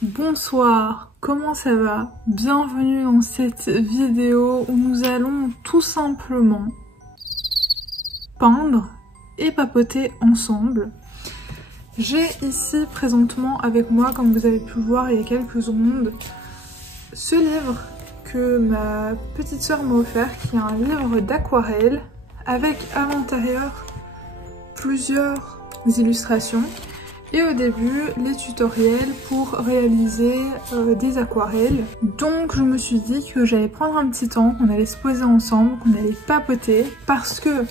Bonsoir, comment ça va? Bienvenue dans cette vidéo où nous allons tout simplement peindre et papoter ensemble. J'ai ici présentement avec moi, comme vous avez pu le voir il y a quelques secondes, ce livre que ma petite sœur m'a offert, qui est un livre d'aquarelle avec à l'intérieur plusieurs illustrations et au début les tutoriels pour réaliser des aquarelles. Donc je me suis dit que j'allais prendre un petit temps, qu'on allait se poser ensemble, qu'on allait papoter, parce que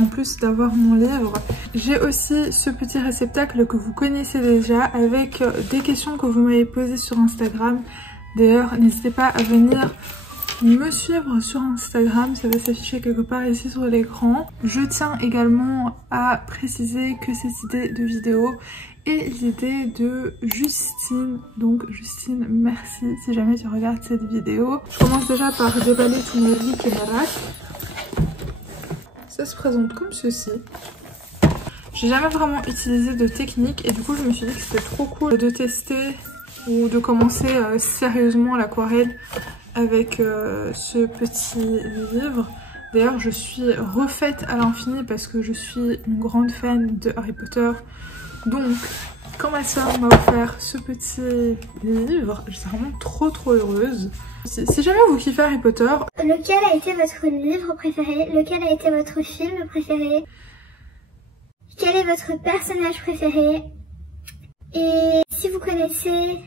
en plus d'avoir mon livre, j'ai aussi ce petit réceptacle que vous connaissez déjà avec des questions que vous m'avez posées sur Instagram. D'ailleurs, n'hésitez pas à venir me suivre sur Instagram, ça va s'afficher quelque part ici sur l'écran. Je tiens également à préciser que cette idée de vidéo est l'idée de Justine. Donc Justine, merci si jamais tu regardes cette vidéo. Je commence déjà par déballer tous mes livres Kemerak. Ça se présente comme ceci. J'ai jamais vraiment utilisé de technique et du coup je me suis dit que c'était trop cool de tester ou de commencer sérieusement l'aquarelle avec ce petit livre. D'ailleurs je suis refaite à l'infini parce que je suis une grande fan de Harry Potter. Donc quand ma soeur m'a offert ce petit livre, j'étais vraiment trop heureuse. Si jamais vous kiffez Harry Potter, lequel a été votre livre préféré? Lequel a été votre film préféré? Quel est votre personnage préféré? Et si vous connaissez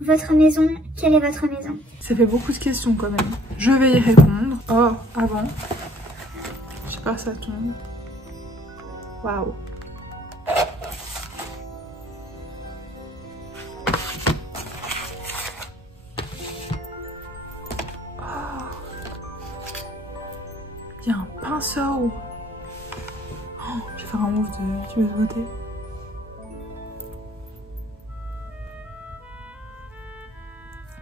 votre maison, quelle est votre maison? Ça fait beaucoup de questions quand même. Je vais y répondre. Oh, avant. Je sais pas, ça tombe. Waouh. Il y a un pinceau. Oh, je vais faire un move de beauté.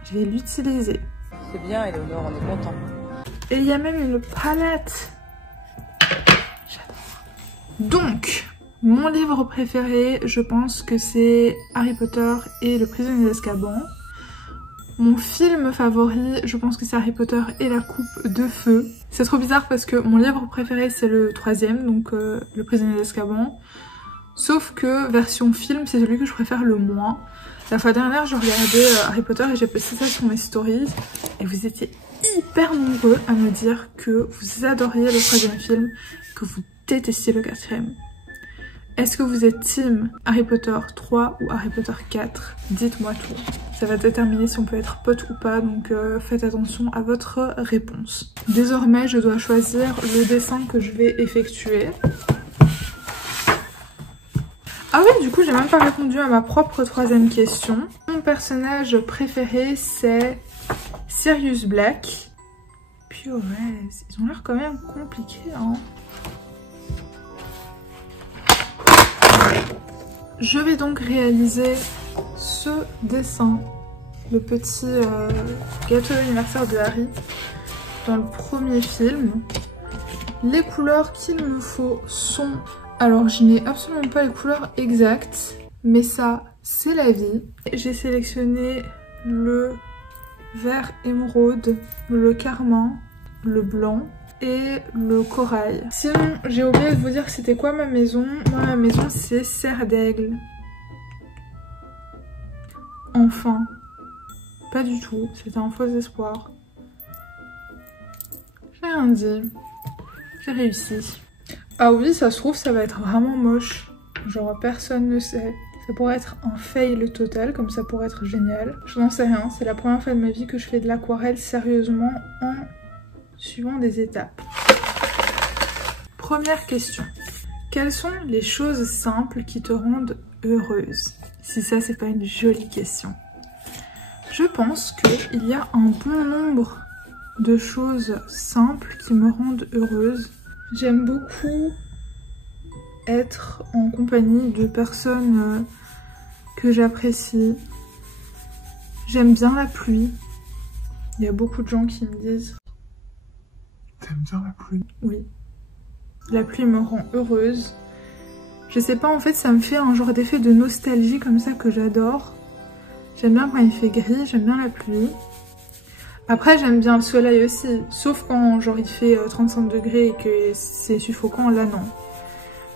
Je vais l'utiliser. C'est bien, Eleonore, on est content. Et il y a même une palette. J'adore. Donc, mon livre préféré, je pense que c'est Harry Potter et le prisonnier d'Azkaban. Mon film favori, je pense que c'est Harry Potter et la coupe de feu. C'est trop bizarre parce que mon livre préféré c'est le 3e, donc le prisonnier d'Azkaban. Sauf que version film, c'est celui que je préfère le moins. La fois dernière, je regardais Harry Potter et j'ai posté ça sur mes stories. Et vous étiez hyper nombreux à me dire que vous adoriez le 3e film, que vous détestiez le 4e. Est-ce que vous êtes team Harry Potter 3 ou Harry Potter 4? Dites-moi tout. Ça va déterminer si on peut être pote ou pas, donc faites attention à votre réponse. Désormais, je dois choisir le dessin que je vais effectuer. Ah oui, du coup, j'ai même pas répondu à ma propre 3e question. Mon personnage préféré, c'est Sirius Black. Purée, ils ont l'air quand même compliqués, hein. Je vais donc réaliser ce dessin, le petit gâteau d'anniversaire de Harry dans le premier film. Les couleurs qu'il me faut sont... Alors je n'ai absolument pas les couleurs exactes, mais ça c'est la vie. J'ai sélectionné le vert émeraude, le carmin, le blanc et le corail. Sinon j'ai oublié de vous dire c'était quoi ma maison. Moi ma maison c'est Serre d'Aigle. Enfin, pas du tout, c'était un faux espoir. J'ai rien dit, j'ai réussi. Ah oui, ça se trouve ça va être vraiment moche, genre personne ne sait. Ça pourrait être un fail total, comme ça pourrait être génial. Je n'en sais rien, c'est la première fois de ma vie que je fais de l'aquarelle sérieusement en suivant des étapes. Première question. Quelles sont les choses simples qui te rendent heureuse? Si ça, c'est pas une jolie question. Je pense qu'il y a un bon nombre de choses simples qui me rendent heureuse. J'aime beaucoup être en compagnie de personnes que j'apprécie. J'aime bien la pluie. Il y a beaucoup de gens qui me disent « T'aimes bien la pluie ?» Oui. La pluie me rend heureuse. Je sais pas, en fait, ça me fait un genre d'effet de nostalgie comme ça que j'adore. J'aime bien quand il fait gris, j'aime bien la pluie. Après j'aime bien le soleil aussi, sauf quand genre il fait 35 degrés et que c'est suffocant, là non.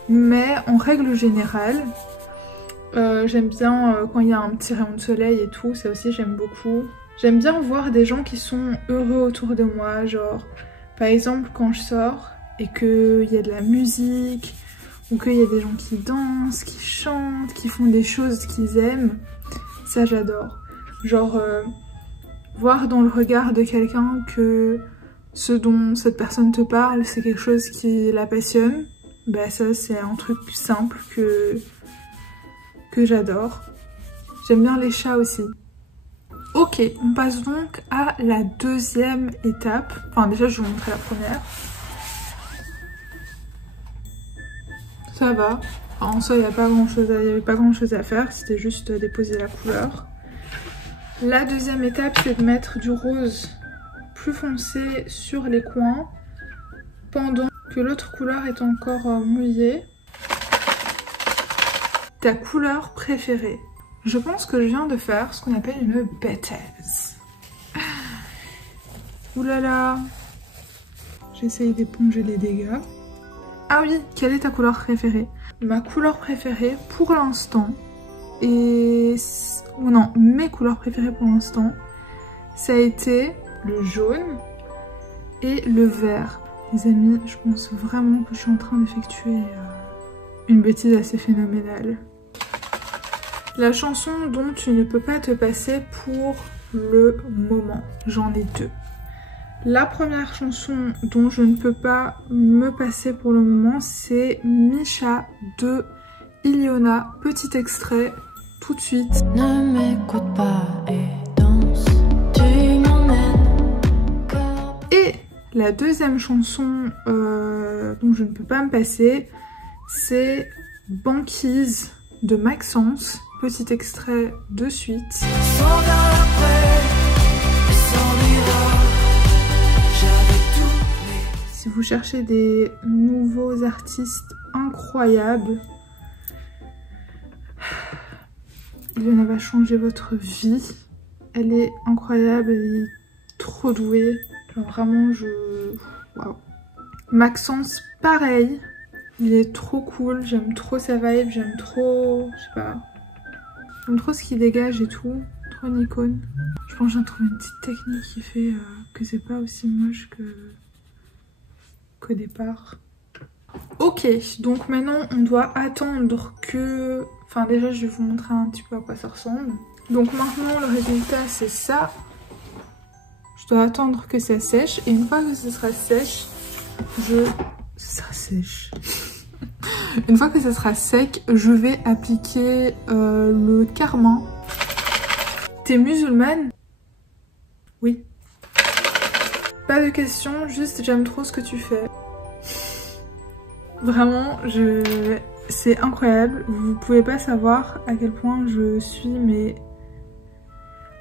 Mais en règle générale, j'aime bien quand il y a un petit rayon de soleil et tout, ça aussi j'aime beaucoup. J'aime bien voir des gens qui sont heureux autour de moi, genre par exemple quand je sors et qu'il y a de la musique, ou qu'il y a des gens qui dansent, qui chantent, qui font des choses qu'ils aiment, ça j'adore. Genre voir dans le regard de quelqu'un que ce dont cette personne te parle, c'est quelque chose qui la passionne, bah ça c'est un truc simple que j'adore. J'aime bien les chats aussi. Ok, on passe donc à la deuxième étape. Enfin déjà je vais vous montrer la première. Ça va. En soi il n'y avait pas grand chose à faire, c'était juste déposer la couleur. La deuxième étape c'est de mettre du rose plus foncé sur les coins pendant que l'autre couleur est encore mouillée. Ta couleur préférée. Je pense que je viens de faire ce qu'on appelle une bêtise. Ouh là là. J'essaye d'éponger les dégâts. Ah oui, quelle est ta couleur préférée? Ma couleur préférée pour l'instant, ou non, mes couleurs préférées pour l'instant, ça a été le jaune et le vert. Les amis, je pense vraiment que je suis en train d'effectuer une bêtise assez phénoménale. La chanson dont tu ne peux pas te passer pour le moment. J'en ai deux. La première chanson dont je ne peux pas me passer pour le moment, c'est Misha de Iliona. Petit extrait, tout de suite. Ne m'écoute pas et danse, tu m'emmènes. Et la deuxième chanson dont je ne peux pas me passer, c'est Banquise de Maxence. Petit extrait de suite. Si vous cherchez des nouveaux artistes incroyables, Iliona va changer votre vie. Elle est incroyable, elle est trop douée. Genre vraiment, waouh. Maxence, pareil. Il est trop cool, j'aime trop sa vibe, j'aime trop, je sais pas, j'aime trop ce qu'il dégage et tout, trop une icône. Je pense que j'ai trouvé une petite technique qui fait que c'est pas aussi moche qu'au départ. Ok, donc maintenant on doit attendre que... Enfin déjà je vais vous montrer un petit peu à quoi ça ressemble. Donc maintenant le résultat c'est ça. Je dois attendre que ça sèche et une fois que ce sera sèche, une fois que ça sera sec, je vais appliquer le carmin. T'es musulmane? Oui. Pas de question, juste j'aime trop ce que tu fais. Vraiment, c'est incroyable. Vous pouvez pas savoir à quel point je suis, mais...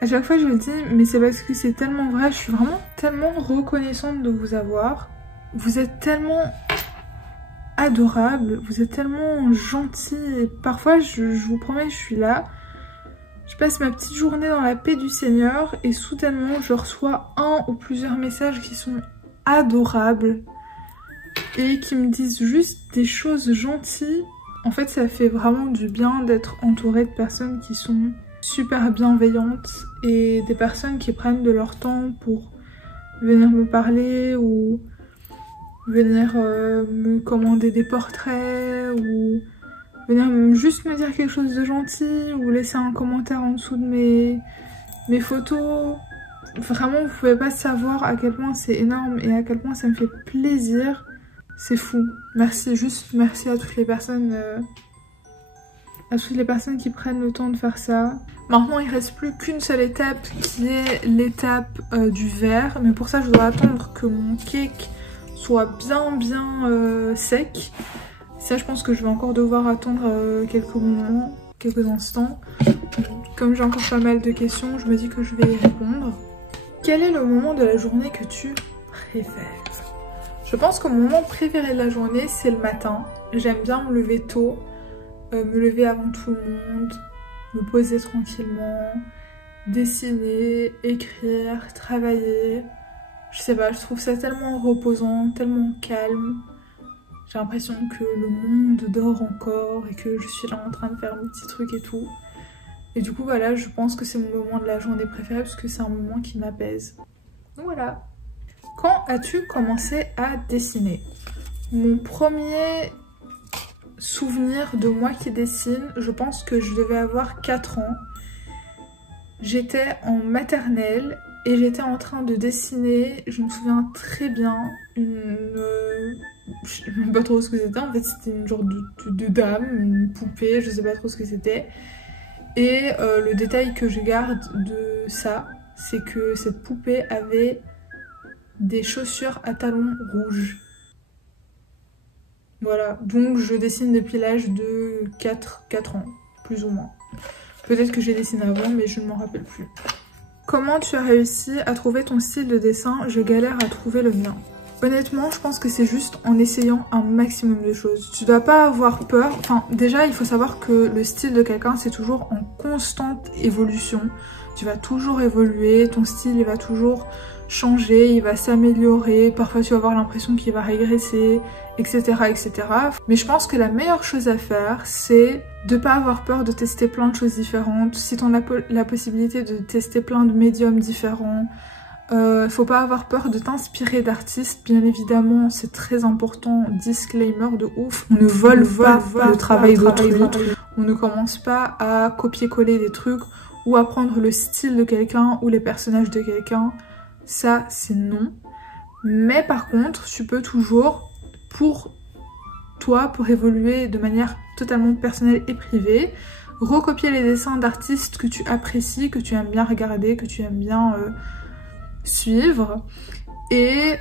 À chaque fois je le dis, mais c'est parce que c'est tellement vrai. Je suis vraiment tellement reconnaissante de vous avoir. Vous êtes tellement adorable, vous êtes tellement gentil. Et parfois, je vous promets, je suis là. Je passe ma petite journée dans la paix du Seigneur et soudainement, je reçois un ou plusieurs messages qui sont adorables et qui me disent juste des choses gentilles. En fait, ça fait vraiment du bien d'être entourée de personnes qui sont super bienveillantes et des personnes qui prennent de leur temps pour venir me parler ou venir me commander des portraits ou venir juste me dire quelque chose de gentil ou laisser un commentaire en dessous de mes photos. Vraiment, vous pouvez pas savoir à quel point c'est énorme et à quel point ça me fait plaisir. C'est fou. Merci, juste merci à toutes les personnes qui prennent le temps de faire ça. Maintenant, il reste plus qu'une seule étape qui est l'étape du verre. Mais pour ça, je dois attendre que mon cake soit bien sec. Ça, je pense que je vais encore devoir attendre quelques moments, quelques instants. Comme j'ai encore pas mal de questions, je me dis que je vais y répondre. Quel est le moment de la journée que tu préfères? Je pense que mon moment préféré de la journée, c'est le matin. J'aime bien me lever tôt, me lever avant tout le monde, me poser tranquillement, dessiner, écrire, travailler. Je sais pas, je trouve ça tellement reposant, tellement calme. J'ai l'impression que le monde dort encore et que je suis là en train de faire mes petits trucs et tout. Et du coup voilà, je pense que c'est mon moment de la journée préféré parce que c'est un moment qui m'apaise. Donc voilà. Quand as-tu commencé à dessiner? Mon premier souvenir de moi qui dessine, je pense que je devais avoir 4 ans. J'étais en maternelle et j'étais en train de dessiner, je me souviens très bien, je sais même pas trop ce que c'était, en fait c'était une genre de dame, une poupée, je sais pas trop ce que c'était. Et le détail que je garde de ça, c'est que cette poupée avait des chaussures à talons rouges. Voilà, donc je dessine depuis l'âge de 4 ans, plus ou moins. Peut-être que j'ai dessiné avant, mais je ne m'en rappelle plus. Comment tu as réussi à trouver ton style de dessin? Je galère à trouver le mien. Honnêtement, je pense que c'est juste en essayant un maximum de choses. Tu dois pas avoir peur. Enfin, déjà, il faut savoir que le style de quelqu'un, c'est toujours en constante évolution. Tu vas toujours évoluer, ton style, il va toujours changer, il va s'améliorer. Parfois, tu vas avoir l'impression qu'il va régresser, etc., etc. Mais je pense que la meilleure chose à faire, c'est de pas avoir peur de tester plein de choses différentes. Si tu as la possibilité de tester plein de médiums différents, faut pas avoir peur de t'inspirer d'artistes, bien évidemment, c'est très important, disclaimer de ouf. On ne vole pas le travail d'autrui, on ne commence pas à copier-coller des trucs ou à prendre le style de quelqu'un ou les personnages de quelqu'un, ça c'est non. Mais par contre, tu peux toujours, pour toi, pour évoluer de manière totalement personnelle et privée, recopier les dessins d'artistes que tu apprécies, que tu aimes bien regarder, que tu aimes bien suivre et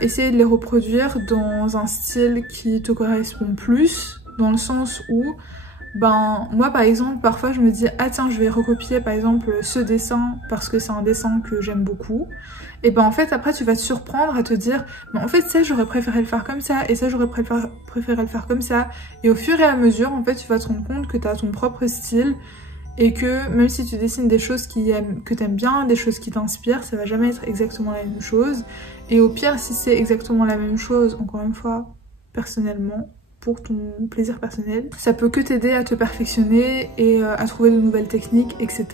essayer de les reproduire dans un style qui te correspond plus, dans le sens où ben moi par exemple parfois je me dis ah tiens je vais recopier par exemple ce dessin parce que c'est un dessin que j'aime beaucoup, et ben en fait après tu vas te surprendre à te dire mais en fait ça j'aurais préféré le faire comme ça et ça j'aurais préféré le faire comme ça, et au fur et à mesure en fait tu vas te rendre compte que tu as ton propre style. Et que même si tu dessines des choses que t'aimes bien, des choses qui t'inspirent, ça va jamais être exactement la même chose. Et au pire, si c'est exactement la même chose, encore une fois, personnellement, pour ton plaisir personnel, ça peut que t'aider à te perfectionner et à trouver de nouvelles techniques, etc.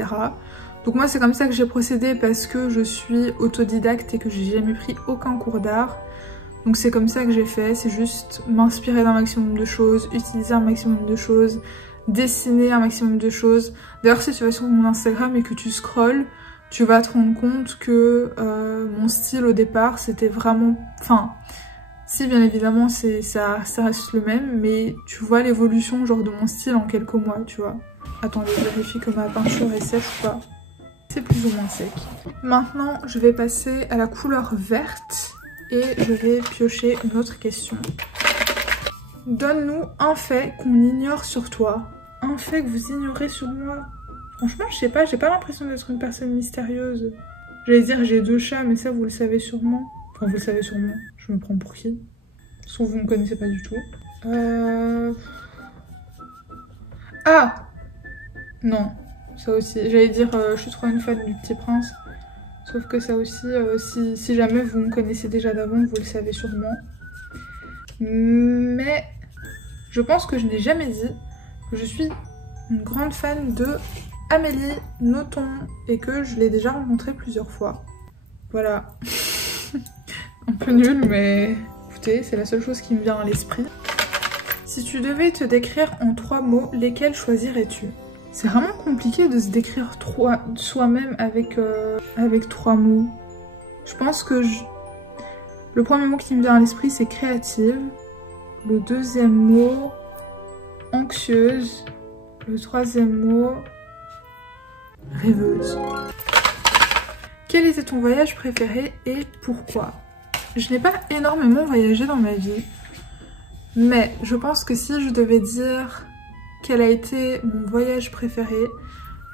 Donc moi c'est comme ça que j'ai procédé parce que je suis autodidacte et que j'ai jamais pris aucun cours d'art. Donc c'est comme ça que j'ai fait, c'est juste m'inspirer d'un maximum de choses, utiliser un maximum de choses, dessiner un maximum de choses. D'ailleurs si tu vas sur mon Instagram et que tu scrolles, tu vas te rendre compte que mon style au départ c'était vraiment... Enfin, si bien évidemment ça reste le même, mais tu vois l'évolution genre de mon style en quelques mois, tu vois. Attendez, je vérifie que ma peinture est sèche ou pas. C'est plus ou moins sec. Maintenant je vais passer à la couleur verte et je vais piocher une autre question. Donne-nous un fait qu'on ignore sur toi. Un fait que vous ignorez sur moi. Franchement, je sais pas, j'ai pas l'impression d'être une personne mystérieuse. J'allais dire j'ai 2 chats, mais ça vous le savez sûrement. Enfin, vous le savez sûrement. Je me prends pour qui? Sauf vous me connaissez pas du tout. Ah! Non, ça aussi. J'allais dire je suis trop une fan du Petit Prince. Sauf que ça aussi, si jamais vous me connaissez déjà d'avant, vous le savez sûrement. Mais je pense que je n'ai jamais dit que je suis une grande fan de Amélie Nothomb et que je l'ai déjà rencontrée plusieurs fois. Voilà. Un peu nul, mais écoutez, c'est la seule chose qui me vient à l'esprit. Si tu devais te décrire en 3 mots, lesquels choisirais-tu? C'est vraiment compliqué de se décrire soi-même avec 3 mots. Je pense que le premier mot qui me vient à l'esprit c'est créative. Le deuxième mot, anxieuse. Le troisième mot, rêveuse. Quel était ton voyage préféré et pourquoi? Je n'ai pas énormément voyagé dans ma vie, mais je pense que si je devais dire quel a été mon voyage préféré,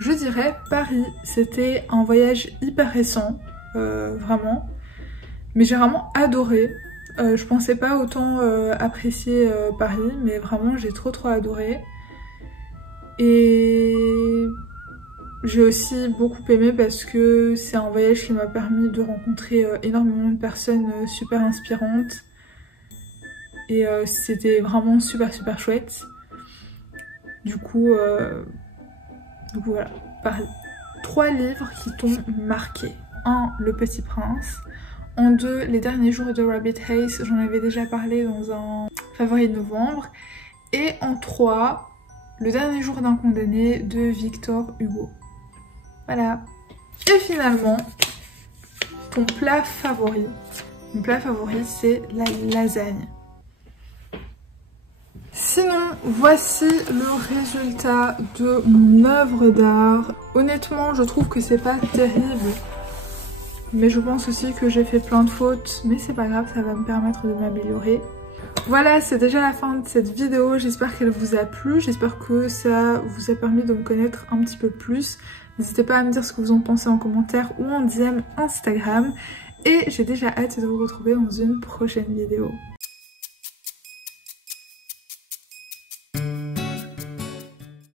je dirais Paris. C'était un voyage hyper récent, vraiment, mais j'ai vraiment adoré. Je pensais pas autant apprécier Paris, mais vraiment j'ai trop adoré. Et J'ai aussi beaucoup aimé parce que c'est un voyage qui m'a permis de rencontrer énormément de personnes super inspirantes. Et c'était vraiment super chouette. Du coup voilà. 3 livres qui t'ont marqué. 1. Le Petit Prince. En 2. Les derniers jours de Rabbit Haze. J'en avais déjà parlé dans un favori de novembre. Et en 3. Le dernier jour d'un condamné de Victor Hugo. Voilà. Et finalement, ton plat favori. Mon plat favori, c'est la lasagne. Sinon, voici le résultat de mon œuvre d'art. Honnêtement, je trouve que c'est pas terrible. Mais je pense aussi que j'ai fait plein de fautes. Mais c'est pas grave, ça va me permettre de m'améliorer. Voilà, c'est déjà la fin de cette vidéo. J'espère qu'elle vous a plu. J'espère que ça vous a permis de me connaître un petit peu plus. N'hésitez pas à me dire ce que vous en pensez en commentaire ou en DM Instagram. Et j'ai déjà hâte de vous retrouver dans une prochaine vidéo.